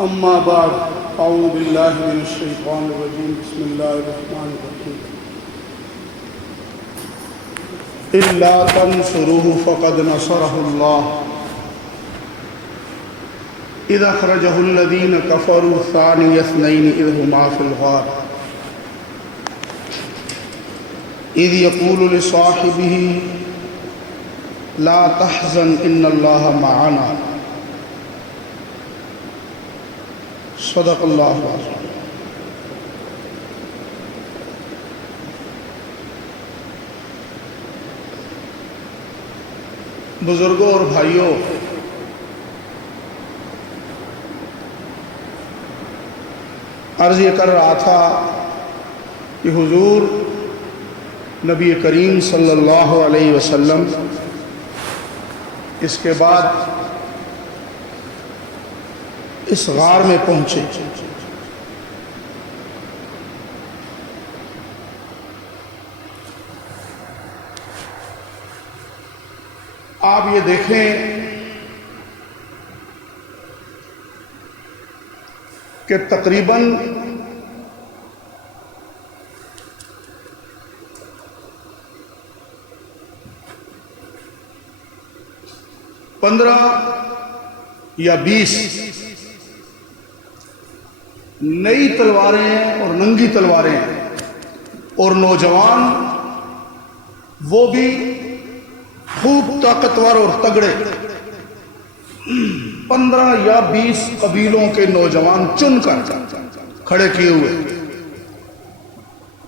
أما بعد أعوذ بالله من الشيطان الرجيم بسم الله الرحمن الرحيم إلا تنصروه فقد نصره الله إذ أخرجه الذين كفروا ثاني اثنين إذ هما في الغار إذ يقول لصاحبه لا تحزن إن الله معنا صدق اللہ العظیم۔ بزرگوں اور بھائیوں، عرض یہ کر رہا تھا کہ حضور نبی کریم صلی اللہ علیہ وسلم اس کے بعد اس غار میں پہنچے۔ آپ یہ دیکھیں کہ تقریباً 15 یا 20 نئی تلواریں ہیں اور ننگی تلواریں ہیں، اور نوجوان وہ بھی خوب طاقتور اور تگڑے 15 یا 20 قبیلوں کے نوجوان چن کر کھڑے کیے ہوئے،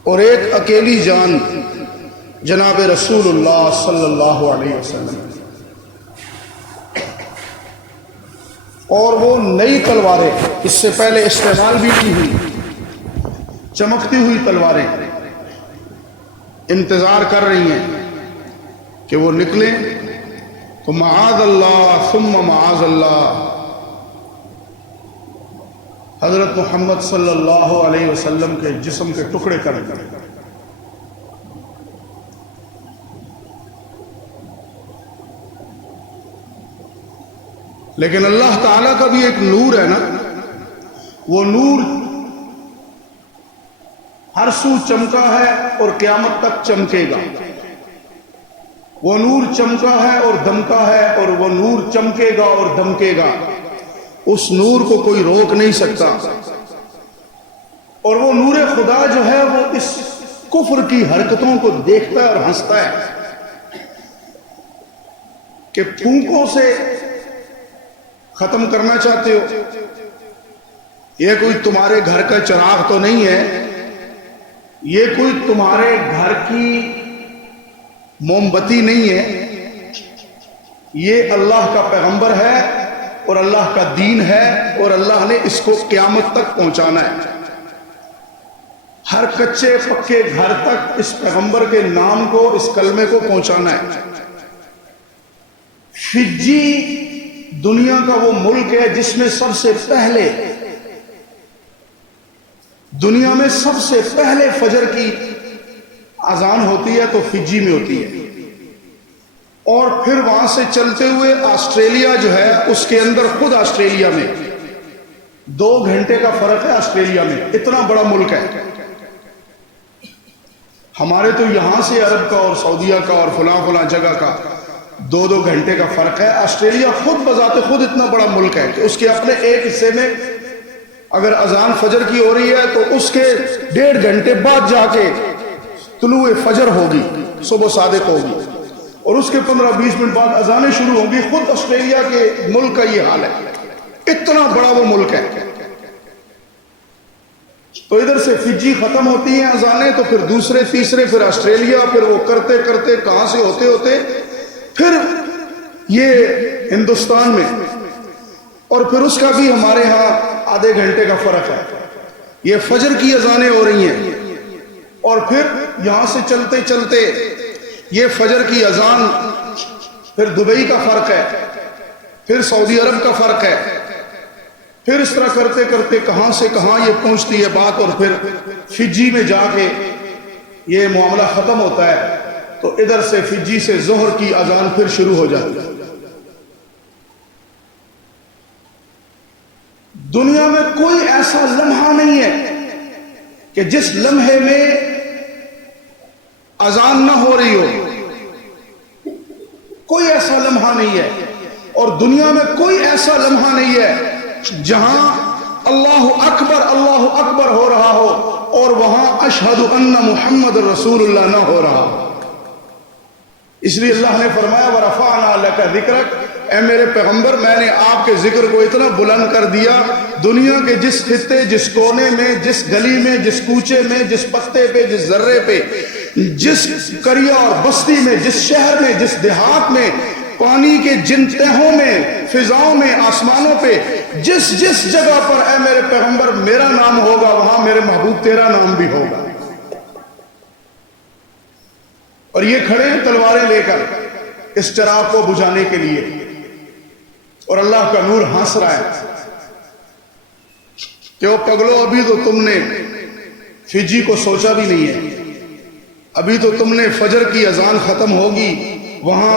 اور ایک اکیلی جان جناب رسول اللہ صلی اللہ علیہ وسلم، اور وہ نئی تلواریں اس سے پہلے استعمال بھی کی ہوئی چمکتی ہوئی تلواریں انتظار کر رہی ہیں کہ وہ نکلیں، تو معاذ اللہ ثم معاذ اللہ حضرت محمد صلی اللہ علیہ وسلم کے جسم کے ٹکڑے کر دیں۔ لیکن اللہ تعالیٰ کا بھی ایک نور ہے نا، وہ نور ہر سو چمکا ہے اور قیامت تک چمکے گا، وہ نور چمکا ہے اور دمکا ہے، اور وہ نور چمکے گا اور دمکے گا، اس نور کو کوئی روک نہیں سکتا۔ اور وہ نور خدا جو ہے وہ اس کفر کی حرکتوں کو دیکھتا ہے اور ہنستا ہے کہ پھونکوں سے ختم کرنا چاہتے ہو، یہ کوئی تمہارے گھر کا چراغ تو نہیں ہے، یہ کوئی تمہارے گھر کی موم بتی نہیں ہے، یہ اللہ کا پیغمبر ہے اور اللہ کا دین ہے، اور اللہ نے اس کو قیامت تک پہنچانا ہے، ہر کچے پکے گھر تک اس پیغمبر کے نام کو، اس کلمے کو پہنچانا ہے۔ فجی دنیا کا وہ ملک ہے جس میں سب سے پہلے دنیا میں سب سے پہلے فجر کی اذان ہوتی ہے تو فجی میں ہوتی ہے، اور پھر وہاں سے چلتے ہوئے آسٹریلیا جو ہے اس کے اندر، خود آسٹریلیا میں 2 گھنٹے کا فرق ہے، آسٹریلیا میں اتنا بڑا ملک ہے۔ ہمارے تو یہاں سے عرب کا اور سعودیہ کا اور فلاں فلاں جگہ کا 2 گھنٹے کا فرق ہے، آسٹریلیا خود بذات خود اتنا بڑا ملک ہے کہ اس کے اپنے ایک حصے میں اگر اذان فجر کی ہو رہی ہے تو اس کے 1.5 گھنٹے بعد جا کے طلوع فجر ہوگی، صبح صادق ہوگی، اور اس کے 15-20 منٹ بعد اذانیں شروع ہوں گی۔ خود آسٹریلیا کے ملک کا یہ حال ہے، اتنا بڑا وہ ملک ہے۔ تو ادھر سے فجی ختم ہوتی ہیں اذانیں، تو پھر دوسرے تیسرے، پھر آسٹریلیا، پھر وہ کرتے کرتے کہاں سے ہوتے ہوتے پھر یہ ہندوستان میں، اور پھر اس کا بھی ہمارے ہاں آدھے گھنٹے کا فرق ہے۔ یہ فجر کی اذانیں ہو رہی ہیں، اور پھر یہاں سے چلتے چلتے یہ فجر کی اذان، پھر دبئی کا فرق ہے، پھر سعودی عرب کا فرق ہے، پھر اس طرح کرتے کرتے کہاں سے کہاں یہ پہنچتی ہے بات، اور پھر فجی میں جا کے یہ معاملہ ختم ہوتا ہے، تو ادھر سے فجی سے ظہر کی اذان پھر شروع ہو جاتی ہے۔ دنیا میں کوئی ایسا لمحہ نہیں ہے کہ جس لمحے میں اذان نہ ہو رہی ہو، کوئی ایسا لمحہ نہیں ہے، اور دنیا میں کوئی ایسا لمحہ نہیں ہے جہاں اللہ اکبر ہو رہا ہو اور وہاں اشہد ان محمد رسول اللہ نہ ہو رہا ہو۔ اس لیے اللہ نے فرمایا وَرَفَعْنَا لَكَ ذِكْرَكَ، اے میرے پیغمبر میں نے آپ کے ذکر کو اتنا بلند کر دیا، دنیا کے جس خطے، جس کونے میں، جس گلی میں، جس کوچے میں، جس پتے پہ، جس ذرے پہ، جس قریہ اور بستی میں، جس شہر میں، جس دیہات میں، پانی کے جن تہوں میں، فضاؤں میں، آسمانوں پہ، جس جس جگہ پر اے میرے پیغمبر میرا نام ہوگا وہاں میرے محبوب تیرا نام بھی ہوگا۔ اور یہ کھڑے ہیں تلواریں لے کر اس چراغ کو بجھانے کے لیے، اور اللہ کا نور ہنس رہا ہے کہ وہ پگلو ابھی تو تم نے فجی کو سوچا بھی نہیں ہے، ابھی تو تم نے فجر کی اذان ختم ہوگی وہاں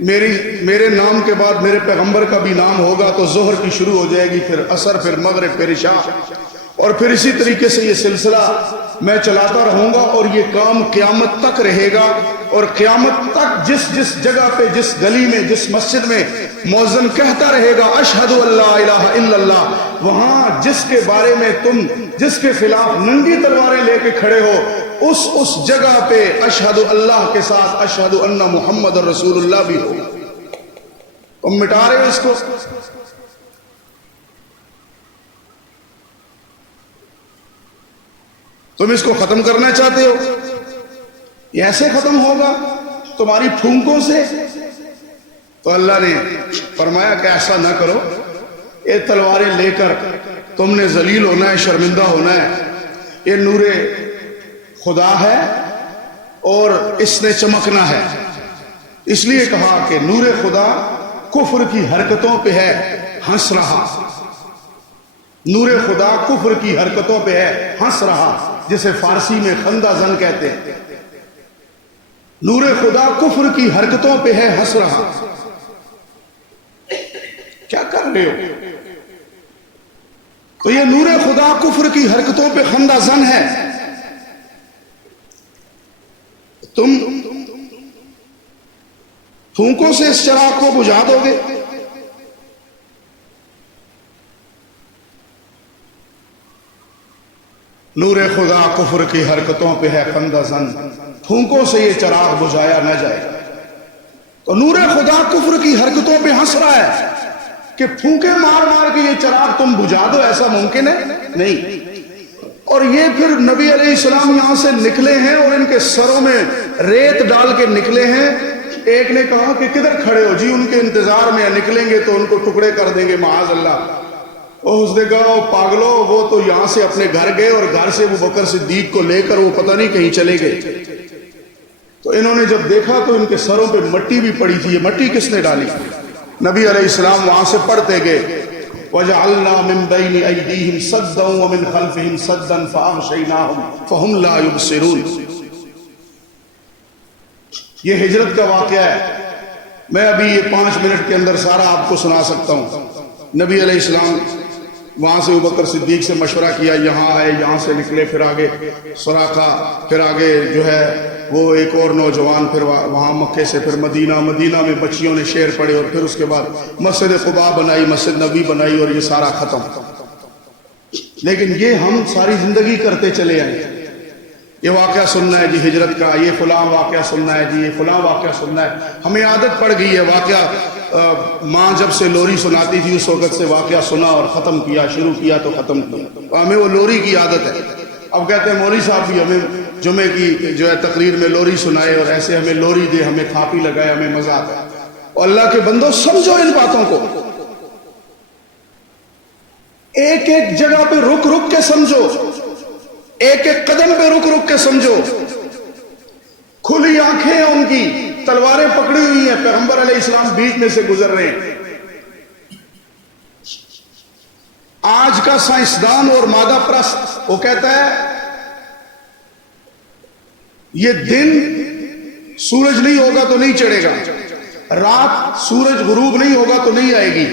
میرے نام کے بعد میرے پیغمبر کا بھی نام ہوگا، تو ظہر کی شروع ہو جائے گی، پھر عصر، پھر مغرب، پھر عشاء، اور پھر اسی طریقے سے یہ سلسلہ میں چلاتا رہوں گا، اور یہ کام قیامت تک رہے گا، اور قیامت تک جس جس جگہ پہ، جس گلی میں، جس مسجد میں مؤذن کہتا رہے گا اشہد ان لا الہ الا اللہ، وہاں جس کے بارے میں تم جس کے خلاف ننگی تلواریں لے کے کھڑے ہو، اس جگہ پہ اشہد اللہ کے ساتھ اشہد ان محمد رسول اللہ بھی ہو۔ تم مٹا رہے ہو اس کو، تم اس کو ختم کرنا چاہتے ہو، یہ ایسے ختم ہوگا تمہاری پھونکوں سے؟ تو اللہ نے فرمایا کہ ایسا نہ کرو، یہ تلواریں لے کر تم نے ذلیل ہونا ہے، شرمندہ ہونا ہے، یہ نور خدا ہے اور اس نے چمکنا ہے۔ اس لیے کہا کہ نور خدا کفر کی حرکتوں پہ ہے ہنس رہا، نور خدا کفر کی حرکتوں پہ ہے ہنس رہا، جسے فارسی میں خندہ زن کہتے ہیں۔ نور خدا کفر کی حرکتوں پہ ہے ہنس رہا۔ کیا کر رہے ہو؟ تو یہ نور خدا کفر کی حرکتوں پہ خندہ زن ہے، تم پھونکوں سے اس چراغ کو بجھا دو گے؟ نور خدا کفر کی حرکتوں پہ ہے خندہ زن، پھونکوں سے یہ چراغ بجھایا نہ جائے۔ تو نور خدا کفر کی حرکتوں پہ ہنس رہا ہے کہ پھونکے مار مار کے یہ چراغ تم بجھا دو، ایسا ممکن ہے نہیں۔ اور یہ پھر نبی علیہ السلام یہاں سے نکلے ہیں اور ان کے سروں میں ریت ڈال کے نکلے ہیں۔ ایک نے کہا کہ کدھر کھڑے ہو؟ جی ان کے انتظار میں، نکلیں گے تو ان کو ٹکڑے کر دیں گے معاذ اللہ۔ اور اس نے کہا وہ پاگلو، وہ تو یہاں سے اپنے گھر گئے اور گھر سے ابو بکر صدیق کو لے کر وہ پتہ نہیں کہیں چلے گئے۔ تو انہوں نے جب دیکھا تو ان کے سروں پہ مٹی بھی پڑی تھی۔ یہ مٹی کس نے ڈالی؟ نبی علیہ السلام وہاں سے پڑھتے گئے وَجَعَلْنَا مِن بَيْنِ أَيْدِيهِمْ سَدًّا وَمِنْ خَلْفِهِمْ سَدًّا فَأَغْشَيْنَاهُمْ فَهُمْ لَا يُبْصِرُونَ۔ یہ ہجرت کا واقعہ ہے، میں ابھی یہ 5 منٹ کے اندر سارا آپ کو سنا سکتا ہوں۔ نبی علیہ السلام وہاں سے ابو بکر صدیق سے مشورہ کیا، یہاں آئے، یہاں سے نکلے، پھر آگے سراقہ، پھر آگے جو ہے وہ ایک اور نوجوان، پھر وہاں مکے سے پھر مدینہ میں بچیوں نے شعر پڑھے، اور پھر اس کے بعد مسجد قباء بنائی، مسجد نبی بنائی، اور یہ سارا ختم۔ لیکن یہ ہم ساری زندگی کرتے چلے آئے، یہ واقعہ سننا ہے جی ہجرت کا، یہ فلاں واقعہ سننا ہے جی، یہ فلاں واقعہ سننا ہے، ہمیں عادت پڑ گئی ہے واقعہ۔ ماں جب سے لوری سناتی تھی اس وقت سے واقعہ سنا اور ختم کیا، شروع کیا تو ختم کیا، ہمیں وہ لوری کی عادت ہے۔ اب کہتے ہیں مولوی صاحب بھی ہمیں جمعے کی جو ہے تقریر میں لوری سنائے اور ایسے ہمیں لوری دے، ہمیں تھاپی لگائے، ہمیں مزہ آتا ہے۔ اور اللہ کے بندو سمجھو ان باتوں کو، ایک ایک جگہ پہ رک رک کے سمجھو، ایک ایک قدم پہ رک رک کے سمجھو۔ کھلی آنکھیں ہیں ان کی، تلواریں پکڑی ہوئی ہیں، پیغمبر علیہ السلام بیچ میں سے گزر رہے ہیں۔ آج کا سائنسدان اور مادہ پرست وہ کہتا ہے یہ دن سورج نہیں ہوگا تو نہیں چڑھے گا، رات سورج غروب نہیں ہوگا تو نہیں آئے گی،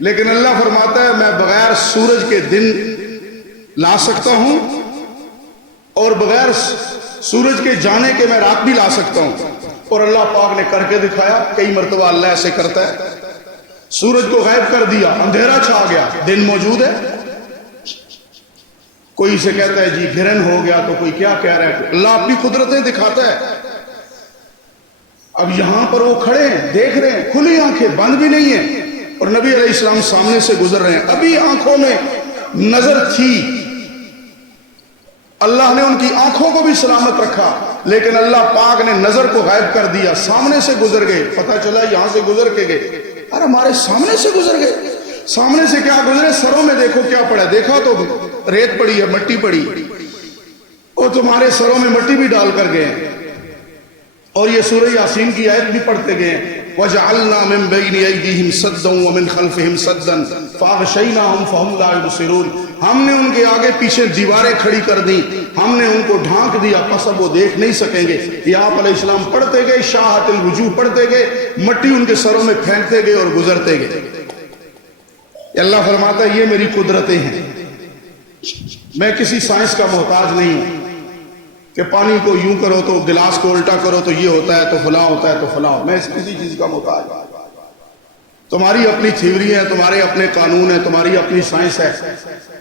لیکن اللہ فرماتا ہے میں بغیر سورج کے دن لا سکتا ہوں اور بغیر سورج کے جانے کے میں رات بھی لا سکتا ہوں. اور اللہ پاک نے کر کے دکھایا. کئی مرتبہ اللہ ایسے کرتا ہے. سورج کو غائب کر دیا, اندھیرا چھا گیا, دن موجود ہے. کوئی سے کہتا ہے جی گرہن ہو گیا, تو کوئی کیا کہہ رہا ہے. اللہ اپنی قدرتیں دکھاتا ہے. اب یہاں پر وہ کھڑے ہیں, دیکھ رہے ہیں, کھلی آنکھیں, بند بھی نہیں ہیں, اور نبی علیہ السلام سامنے سے گزر رہے ہیں. ابھی آنکھوں میں نظر تھی, اللہ نے ان کی آنکھوں کو بھی سلامت رکھا, لیکن اللہ پاک نے نظر کو غائب کر دیا. سامنے سے گزر گئے, پتہ چلا یہاں سے گزر کے گئے. ارے ہمارے سامنے سے گزر گئے. سامنے سے کیا گزرے, سروں میں دیکھو کیا پڑا. دیکھا تو ریت پڑی ہے, مٹی پڑی, اور تمہارے سروں میں مٹی بھی ڈال کر گئے. اور یہ سورہ یاسین کی آیت بھی پڑھتے گئے. وَجَعَلْنَا مِن بَيْنِ أَيْدِيهِمْ سَدًّا وَمِنْ خَلْفِهِمْ سَدًّا فَأَغْشَيْنَاهُمْ فَهُمْ لَا يُبْصِرُونَ. ہم نے ان کے آگے پیچھے دیواریں کھڑی کر دی, ہم نے ان کو ڈھانک دیا, پس اب وہ دیکھ نہیں سکیں گے. یہ آپ علیہ السلام پڑھتے گئے, شاہت الوجوہ پڑھتے گئے, مٹی ان کے سروں میں پھینکتے گئے اور گزرتے گئے. اللہ فرماتا ہے یہ میری قدرتیں ہیں, میں کسی سائنس کا محتاج نہیں ہوں کہ پانی کو یوں کرو تو گلاس کو الٹا کرو تو یہ ہوتا ہے, تو فلاں ہوتا ہے, تو فلاں. میں کسی چیز کا محتاج. تمہاری اپنی تھیوری ہے, تمہارے اپنے قانون ہے, تمہاری اپنی سائنس ہے.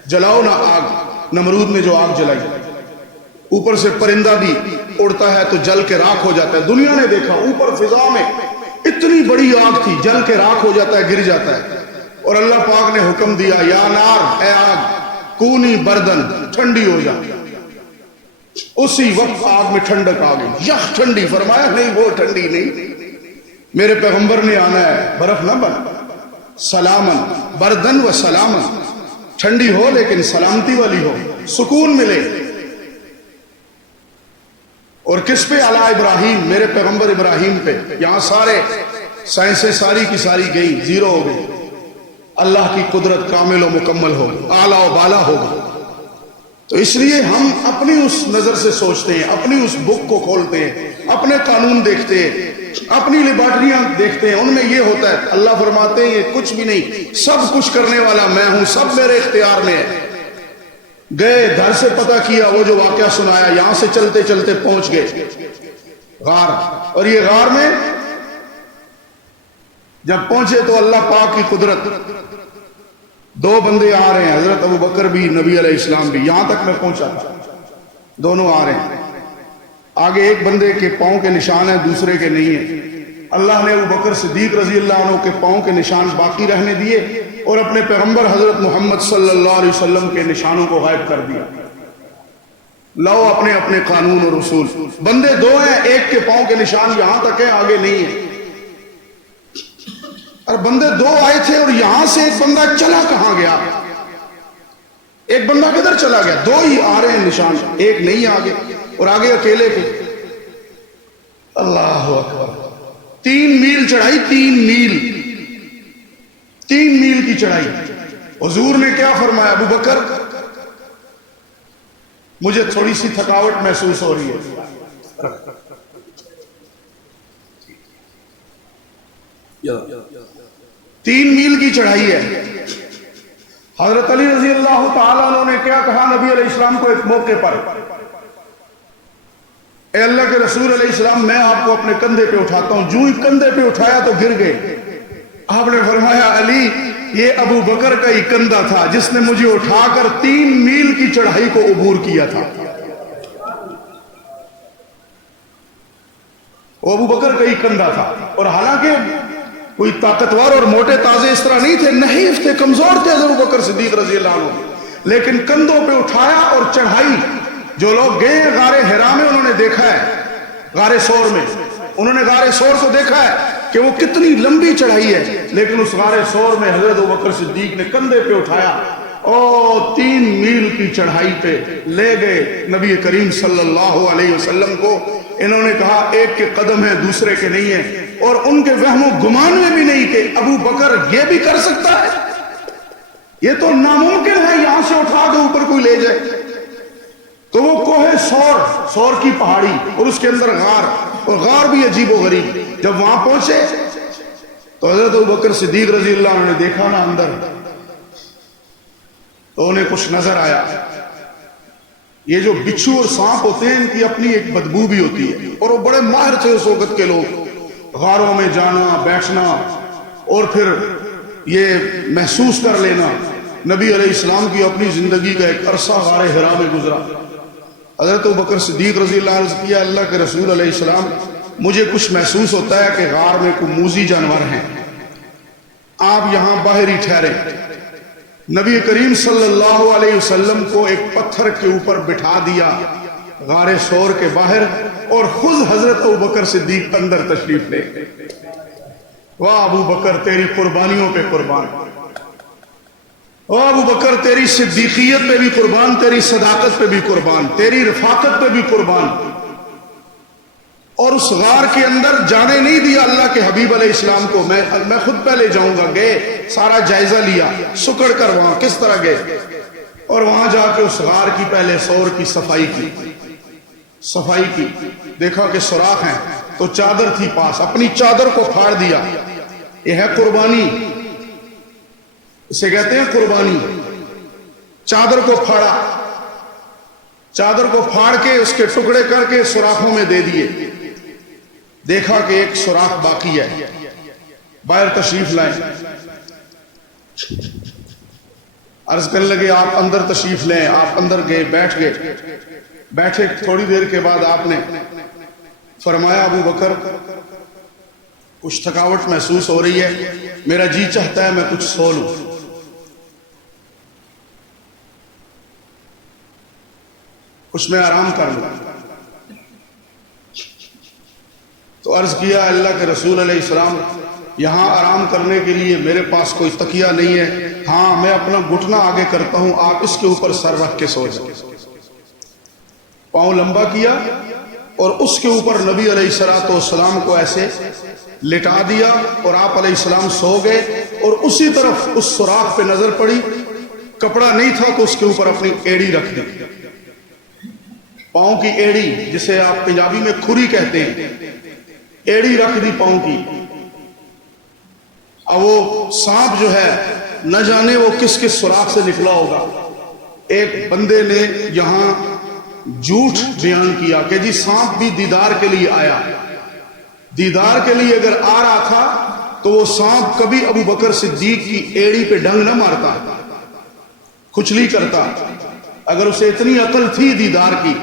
جلاؤ نہ آگ. نمرود نے جو آگ جلائی, اوپر سے پرندہ بھی اڑتا ہے تو جل کے راکھ ہو جاتا ہے. دنیا نے دیکھا اوپر فضا میں اتنی بڑی آگ تھی, جل کے راکھ ہو جاتا ہے, گر جاتا ہے. اور اللہ پاک نے حکم دیا, یا نار, اے آگ, کونی بردن, ٹھنڈی ہو جا. اسی وقت آگ میں ٹھنڈک آ گئی, یخ ٹھنڈی. فرمایا نہیں وہ ٹھنڈی نہیں, میرے پیغمبر نے آنا ہے, برف نہ بن. سلامن, بردن و سلامن, ٹھنڈی ہو لیکن سلامتی والی ہو, سکون ملے. اور کس پہ؟ علی ابراہیم, میرے پیغمبر ابراہیم پہ. یہاں سارے سائنسیں ساری کی ساری گئی, زیرو ہو گئی. اللہ کی قدرت کامل و مکمل ہو, اعلیٰ و بالا ہوگا. تو اس لیے ہم اپنی اس نظر سے سوچتے ہیں, اپنی اس بک کو کھولتے ہیں, اپنے قانون دیکھتے ہیں, اپنی لیبارٹریاں دیکھتے ہیں, ان میں یہ ہوتا ہے. اللہ فرماتے ہیں یہ کچھ بھی نہیں, سب کچھ کرنے والا میں ہوں, سب میرے اختیار میں ہے. گئے گھر سے پتہ کیا, وہ جو واقعہ سنایا, یہاں سے چلتے چلتے پہنچ گئے غار. اور یہ غار میں جب پہنچے تو اللہ پاک کی قدرت, دو بندے آ رہے ہیں, حضرت ابو بکر بھی, نبی علیہ السلام بھی. یہاں تک میں پہنچا تھا, دونوں آ رہے ہیں. آگے ایک بندے کے پاؤں کے نشان ہیں, دوسرے کے نہیں ہیں. اللہ نے ابو بکر صدیق رضی اللہ عنہ کے پاؤں کے نشان باقی رہنے دیے, اور اپنے پیغمبر حضرت محمد صلی اللہ علیہ وسلم کے نشانوں کو غائب کر دیا. لاؤ اپنے اپنے قانون اور اصول. بندے دو ہیں, ایک کے پاؤں کے نشان یہاں تک ہیں, آگے نہیں ہیں. اور بندے دو آئے تھے, اور یہاں سے ایک بندہ چلا کہاں گیا, ایک بندہ کدھر چلا گیا. دو ہی آ رہے ہیں نشان, ایک نہیں آگے, اور آگے اکیلے کے. اللہ اکبر. 3 میل چڑھائی, 3 میل کی چڑھائی. حضور نے کیا فرمایا, ابو بکر مجھے تھوڑی سی تھکاوٹ محسوس ہو رہی ہے. 3 میل کی چڑھائی ہے. حضرت علی رضی اللہ تعالیٰ عنہ نے کیا کہا نبی علیہ السلام کو ایک موقع پر, اے اللہ کے رسول علیہ السلام, میں آپ کو اپنے کندھے پہ اٹھاتا ہوں. جو ہی کندھے پہ اٹھایا تو گر گئے. آپ نے فرمایا, علی یہ ابو بکر کا ہی کندھا تھا جس نے مجھے اٹھا کر 3 میل کی چڑھائی کو عبور کیا تھا. وہ ابو بکر کا ہی کندھا تھا. اور حالانکہ کوئی طاقتور اور موٹے تازے اس طرح نہیں تھے, نحیف تھے, کمزور تھے حضرت ابو بکر صدیق رضی اللہ عنہ, لیکن کندھوں پہ اٹھایا اور چڑھائی. جو لوگ گئے غار حرا میں, انہوں نے دیکھا ہے, غار سور میں انہوں نے غار سور کو دیکھا ہے کہ وہ کتنی لمبی چڑھائی ہے, لیکن اس غار سور میں حضرت ابو بکر صدیق نے کندھے پہ اٹھایا, 3 میل کی چڑھائی پہ لے گئے نبی کریم صلی اللہ علیہ وسلم کو. انہوں نے کہا ایک کے قدم ہے, دوسرے کے نہیں ہیں, اور ان کے وہم و گمان میں بھی نہیں کہ ابو بکر یہ بھی کر سکتا ہے. یہ تو ناممکن ہے یہاں سے اٹھا کے اوپر کوئی لے جائے. تو وہ کوہ سور کی پہاڑی, اور اس کے اندر غار, اور غار بھی عجیب و غریب. جب وہاں پہنچے تو حضرت ابوبکر صدیق رضی اللہ عنہ نے دیکھا نا اندر، تو انہیں کچھ نظر آیا. یہ جو بچھو اور سانپ ہوتے ہیں ان کی اپنی ایک بدبو بھی ہوتی ہے، اور وہ بڑے ماہر تھے اس وقت کے لوگ، غاروں میں جانا بیٹھنا اور پھر یہ محسوس کر لینا. نبی علیہ السلام کی اپنی زندگی کا ایک عرصہ غار حرا میں گزرا. حضرت ابوبکر صدیق رضی اللہ عنہ نے کیا اللہ کے رسول علیہ السلام مجھے کچھ محسوس ہوتا ہے کہ غار میں کوئی موذی جانور ہیں، آپ یہاں باہر ہی ٹھہریں. نبی کریم صلی اللہ علیہ وسلم کو ایک پتھر کے اوپر بٹھا دیا غار ثور کے باہر، اور خود حضرت ابوبکر صدیق اندر تشریف لے. واہ ابو بکر تیری قربانیوں پہ قربان، واہ ابو بکر تیری صدیقیت پہ بھی قربان، تیری صداقت پہ بھی قربان، تیری رفاقت پہ بھی قربان. اور اس غار کے اندر جانے نہیں دیا اللہ کے حبیب علیہ السلام کو. میں خود پہلے جاؤں گا. گئے، سارا جائزہ لیا، سکڑ کر وہاں کس طرح گئے، اور وہاں جا کے اس غار کی پہلے ثور کی صفائی کی. دیکھا کہ سوراخ ہیں تو چادر تھی پاس، اپنی چادر کو پھاڑ دیا. یہ ہے قربانی، اسے کہتے ہیں قربانی. چادر کو پھاڑا، چادر کو پھاڑ کے اس کے ٹکڑے کر کے سوراخوں میں دے دیے. دیکھا کہ ایک سوراخ باقی ہے، باہر تشریف لائیں. عرض کرنے لگے آپ اندر تشریف لیں. آپ اندر گئے، بیٹھ گئے. بیٹھے تھوڑی دیر کے بعد آپ نے فرمایا ابو بکر کچھ تھکاوٹ محسوس ہو رہی ہے، میرا جی چاہتا ہے میں کچھ سو لوں، کچھ میں آرام کر لوں. تو عرض کیا اللہ کے رسول علیہ السلام یہاں آرام کرنے کے لیے میرے پاس کوئی تکیہ نہیں ہے، ہاں میں اپنا گھٹنا آگے کرتا ہوں، آپ اس کے اوپر سر رکھ کے سو جائیں. پاؤں لمبا کیا اور اس کے اوپر نبی علیہ السلام کو ایسے لٹا دیا، اور آپ علیہ السلام سو گئے. اور اسی طرف اس سوراخ پہ نظر پڑی، کپڑا نہیں تھا تو اس کے اوپر اپنی ایڑی رکھ دی. پاؤں کی ایڑی جسے آپ پنجابی میں کھری کہتے ہیں، ایڑی رکھ دی پاؤں کی. اب وہ سانپ جو ہے نہ جانے وہ کس کس سوراخ سے نکلا ہوگا. ایک بندے نے یہاں جھوٹ بیان کیا کہ جی سانپ بھی دیدار کے لیے آیا. دیدار کے لیے اگر آ رہا تھا تو وہ سانپ کبھی ابو بکر صدیق کی ایڑی پہ ڈنگ نہ مارتا، کھچلی کرتا. اگر اسے اتنی عقل تھی دیدار کی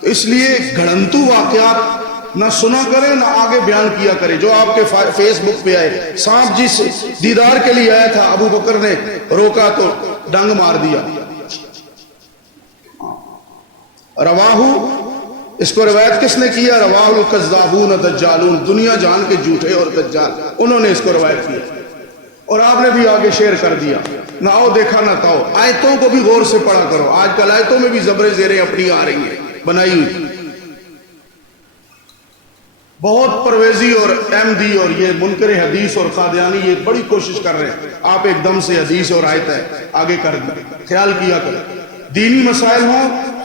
تو اس لیے گھڑنتو واقعات نہ سنا کرے نہ آگے بیان کیا کرے. جو آپ کے فیس بک پہ آئے سانپ جس دیدار کے لیے آیا تھا، ابو بکر نے روکا تو ڈنگ مار دیا. رواہو، اس کو روایت کس نے کیا؟ رواہ الکذابون دجالون، دنیا جان کے جھوٹے اور دجال، انہوں نے اس کو روایت کیا. اور آپ نے بھی آگے شیئر کر دیا. نہ آؤ دیکھا نہ تاؤ. آیتوں کو بھی غور سے پڑھا کرو. آج کل آیتوں میں بھی زبریں زیریں اپنی آ رہی ہیں بنائی ہوئی. بہت پرویزی اور احمدی اور یہ منکر حدیث اور قادیانی یہ بڑی کوشش کر رہے ہیں. آپ ایک دم سے حدیث اور آیت ہے آگے کر دیں. خیال کیا کریں، دینی مسائل ہوں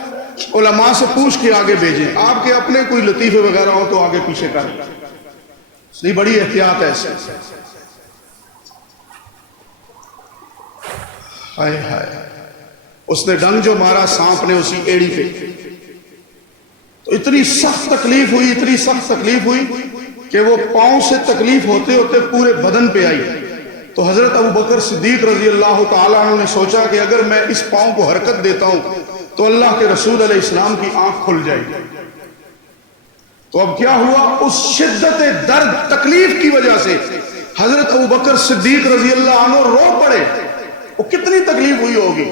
علماء سے پوچھ کے آگے بھیجیں. آپ کے اپنے کوئی لطیفے وغیرہ ہو تو آگے پیچھے کر دیں. اس لیے بڑی احتیاط ہے اس سے. ہائے ہائے، اس نے ڈنگ جو مارا سانپ نے اسی ایڑی پہ، تو اتنی سخت تکلیف ہوئی، اتنی سخت تکلیف ہوئی کہ وہ پاؤں سے تکلیف ہوتے ہوتے پورے بدن پہ آئی. تو حضرت ابو بکر صدیق رضی اللہ تعالیٰ عنہ نے سوچا کہ اگر میں اس پاؤں کو حرکت دیتا ہوں تو اللہ کے رسول علیہ السلام کی آنکھ کھل جائے گی. تو اب کیا ہوا؟ اس شدت درد تکلیف کی وجہ سے حضرت ابو بکر صدیق رضی اللہ عنہ رو پڑے. وہ کتنی تکلیف ہوئی ہوگی.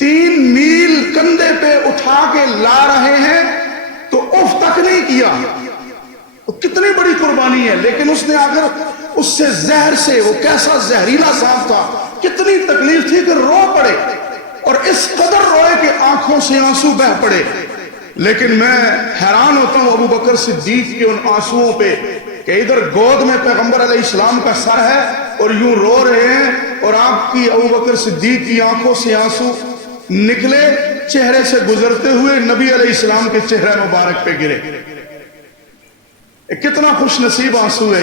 3 میل کندھے پہ اٹھا کے لا رہے ہیں تو اف تک نہیں کیا. وہ کتنی بڑی قربانی ہے. لیکن اس نے اگر اس سے زہر سے، وہ کیسا زہریلا سانپ تھا، کتنی تکلیف تھی کہ رو پڑے، اور اس قدر روئے کہ آنکھوں سے آنسو بہ پڑے. لیکن میں حیران ہوتا ہوں ابو بکر صدیق کے ان آنسوؤں پہ کہ ادھر گود میں پیغمبر علیہ السلام کا سر ہے اور یوں رو رہے ہیں، اور آپ کی ابو بکر صدیق کی آنکھوں سے آنسو نکلے، چہرے سے گزرتے ہوئے نبی علیہ السلام کے چہرے مبارک پہ گرے. کتنا خوش نصیب آنسو ہے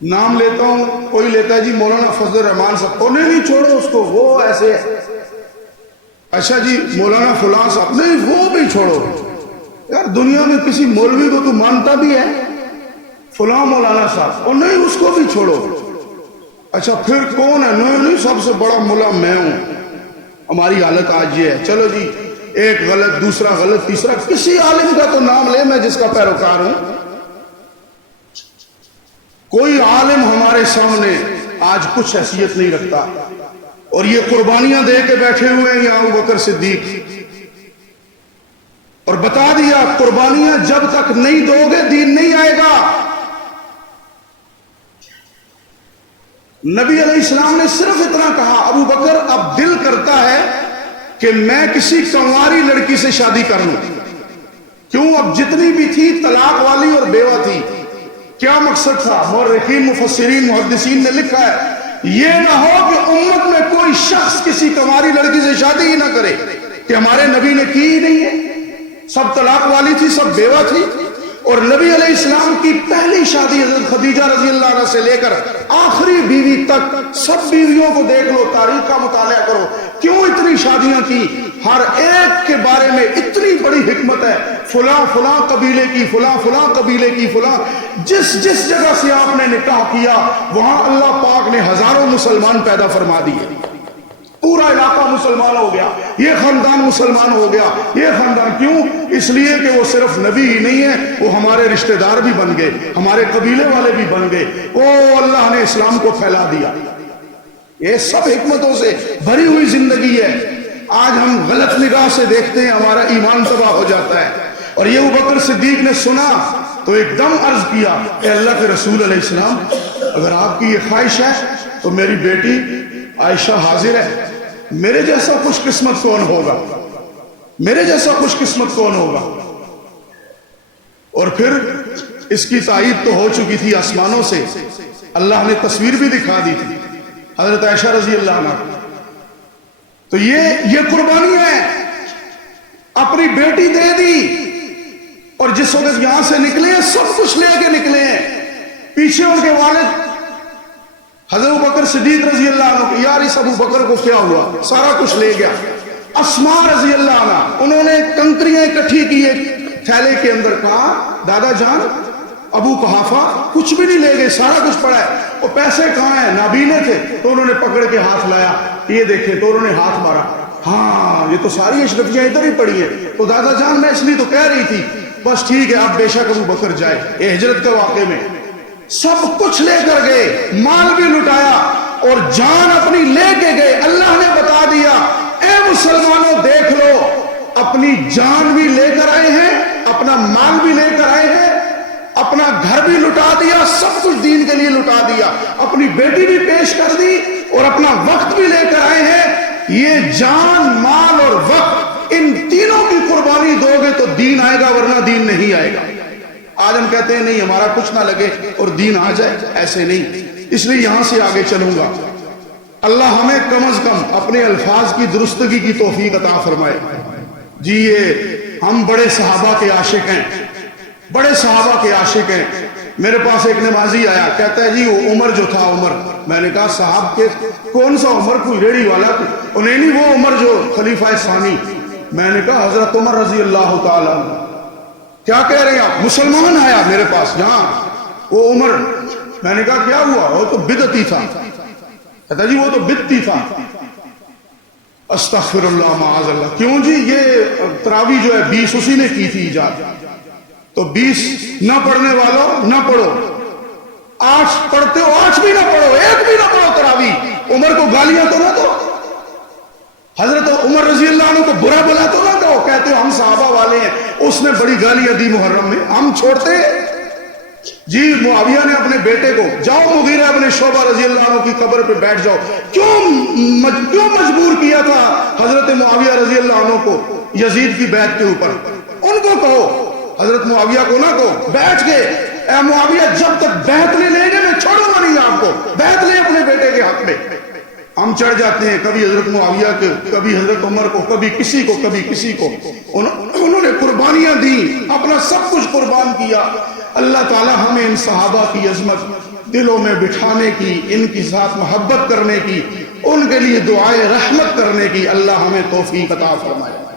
نام لیتا ہوں، کوئی لیتا ہے جی مولانا فضل الرحمان صاحب، انہیں نہیں چھوڑو اس کو، وہ ایسے ہے۔ اچھا جی مولانا فلاں صاحب، نہیں وہ بھی چھوڑو۔ یار دنیا میں کسی مولوی کو تو مانتا بھی ہے، فلاں مولانا صاحب، اور نہیں اس کو بھی چھوڑو۔ اچھا پھر کون ہے؟ نہیں سب سے بڑا مولا میں ہوں۔ ہماری حالت آج یہ ہے، چلو جی ایک غلط، دوسرا غلط، تیسرا، کسی عالم کا تو نام لے میں جس کا پیروکار ہوں۔ کوئی عالم ہمارے سامنے آج کچھ حیثیت نہیں رکھتا، اور یہ قربانیاں دے کے بیٹھے ہوئے ہیں یہاں ابو بکر صدیق، اور بتا دیا قربانیاں جب تک نہیں دو گے دین نہیں آئے گا۔ نبی علیہ السلام نے صرف اتنا کہا، ابو بکر اب دل کرتا ہے کہ میں کسی کنواری لڑکی سے شادی کر لوں۔ کیوں؟ اب جتنی بھی تھی طلاق والی اور بیوہ تھی۔ کیا مقصد تھا؟ مورخین، مفسرین، محدثین نے لکھا ہے یہ نہ ہو کہ امت میں کوئی شخص کسی کنواری لڑکی سے شادی ہی نہ کرے، کہ ہمارے نبی نے کی ہی نہیں ہے، سب طلاق والی تھی، سب بیوہ تھی۔ اور نبی علیہ السلام کی پہلی شادی حضرت خدیجہ رضی اللہ عنہ سے لے کر آخری بیوی تک سب بیویوں کو دیکھ لو، تاریخ کا مطالعہ کرو، کیوں اتنی شادیاں کی؟ ہر ایک کے بارے میں اتنی بڑی حکمت ہے، فلاں فلاں قبیلے کی، فلاں فلاں قبیلے کی، فلاں جس جس جگہ سے آپ نے نکاح کیا وہاں اللہ پاک نے ہزاروں مسلمان پیدا فرما دیے، پورا علاقہ مسلمان ہو گیا، یہ خاندان مسلمان ہو گیا، یہ خاندان۔ کیوں؟ اس لیے کہ وہ صرف نبی ہی نہیں ہے، وہ ہمارے رشتہ دار بھی بن گئے، ہمارے قبیلے والے بھی بن گئے، اللہ نے اسلام کو پھیلا دیا۔ یہ سب حکمتوں سے بھری ہوئی زندگی ہے۔ آج ہم غلط نگاہ سے دیکھتے ہیں، ہمارا ایمان تباہ ہو جاتا ہے۔ اور یہ ابو بکر صدیق نے سنا تو ایک دم عرض کیا، اے اللہ کے رسول علیہ السلام، اگر آپ کی یہ خواہش ہے تو میری بیٹی عائشہ حاضر ہے، میرے جیسا خوش قسمت کون ہوگا، میرے جیسا خوش قسمت کون ہوگا۔ اور پھر اس کی تائید تو ہو چکی تھی آسمانوں سے، اللہ نے تصویر بھی دکھا دی تھی حضرت عائشہ رضی اللہ عنہ۔ تو یہ قربانی ہے، اپنی بیٹی دے دی، اور جس وقت یہاں سے نکلے ہیں سب کچھ لے کے نکلے ہیں۔ پیچھے ان کے والد حضرت ابو بکر صدیق رضی اللہ عنہ، یار اس ابو بکر کو کیا ہوا، سارا کچھ لے گیا۔ اسماء رضی اللہ عنہ، انہوں نے کنکریاں اکٹھی کی ایک تھیلے کے اندر، کہا دادا جان ابو قحافہ کچھ بھی نہیں لے گئے، سارا کچھ پڑا ہے، وہ پیسے کہاں ہیں؟ نابینے تھے تو انہوں نے پکڑ کے ہاتھ لایا، یہ دیکھیں، تو انہوں نے ہاتھ مارا، ہاں یہ تو ساری اشرفیاں ادھر ہی پڑی ہیں۔ تو دادا جان میں اس لیے تو کہہ رہی تھی، بس ٹھیک ہے اب بے شک ابو بکر جائے۔ یہ ہجرت کے واقعے میں سب کچھ لے کر گئے، مال بھی لٹایا اور جان اپنی لے کے گئے۔ اللہ نے بتا دیا، اے مسلمانوں دیکھ لو، اپنی جان بھی لے کر آئے ہیں، اپنا مال بھی لے کر آئے ہیں، اپنا گھر بھی لٹا دیا، سب کچھ دین کے لیے لٹا دیا، اپنی بیٹی بھی پیش کر دی اور اپنا وقت بھی لے کر آئے ہیں۔ یہ جان، مال اور وقت، ان تینوں کی قربانی دو گے تو دین آئے گا، ورنہ دین نہیں آئے گا۔ آج ہم کہتے ہیں نہیں ہمارا کچھ نہ لگے اور دین آ جائے، ایسے نہیں۔ اس لیے یہاں سے آگے چلوں گا، اللہ ہمیں کم از کم اپنے الفاظ کی درستگی کی توفیق عطا فرمائے۔ جی یہ ہم بڑے صحابہ کے عاشق ہیں، بڑے صحابہ کے عاشق ہیں۔ میرے پاس ایک نمازی آیا، کہتا ہے جی وہ عمر جو تھا، عمر، میں نے کہا صاحب کے کون سا عمر، کوئی ریڑھی والا؟ نہیں وہ عمر جو خلیفہ ثانی۔ میں نے کہا حضرت عمر رضی اللہ تعالیٰ عنہ۔ کیا کہہ رہے ہیں آپ؟ مسلمان آیا میرے پاس یہاں، وہ عمر۔ میں نے کہا کیا ہوا؟ وہ تو بدعتی تھا۔ کہتا جی وہ تو بدعتی تھا۔ استغفر اللہ معاذ اللہ۔ کیوں جی؟ یہ تراویح جو ہے 20 اسی نے کی تھی ایجاد، تو 20 نہ پڑھنے والوں نہ پڑھو، 8 پڑھتے ہو 8 بھی نہ پڑھو، 1 بھی نہ پڑھو تراویح۔ عمر کو گالیاں تو نہ دو، حضرت عمر رضی اللہ عنہ کو برا بلا تو نہ دو، کہتے ہو ہم صحابہ والے ہیں، اس نے بڑی گالیاں دی محرم میں، ہم چھوڑتے؟ جی معاویہ نے اپنے بیٹے کو، جاؤ مغیرہ ابن شعبہ رضی اللہ عنہ کی قبر پہ بیٹھ جاؤ، کیوں مجبور کیا تھا حضرت معاویہ رضی اللہ عنہ کو یزید کی بیعت کے اوپر؟ ان کو کہو، حضرت معاویہ کو نہ کہو، بیٹھ کے اے معاویہ جب تک بیعت نہیں لیں گے میں چھوڑوں گا نہیں آپ کو، بیعت لیں اپنے بیٹے کے حق میں۔ ہم چڑھ جاتے ہیں کبھی حضرت معاویہ کے، کبھی حضرت عمر کو، کبھی کسی کو، کبھی کسی کو۔ انہوں نے قربانیاں دی، اپنا سب کچھ قربان کیا۔ اللہ تعالی ہمیں ان صحابہ کی عظمت، دلوں میں بٹھانے کی، ان کی ساتھ محبت کرنے کی، ان کے لیے دعائے رحمت کرنے کی اللہ ہمیں توفیق عطا فرمائے۔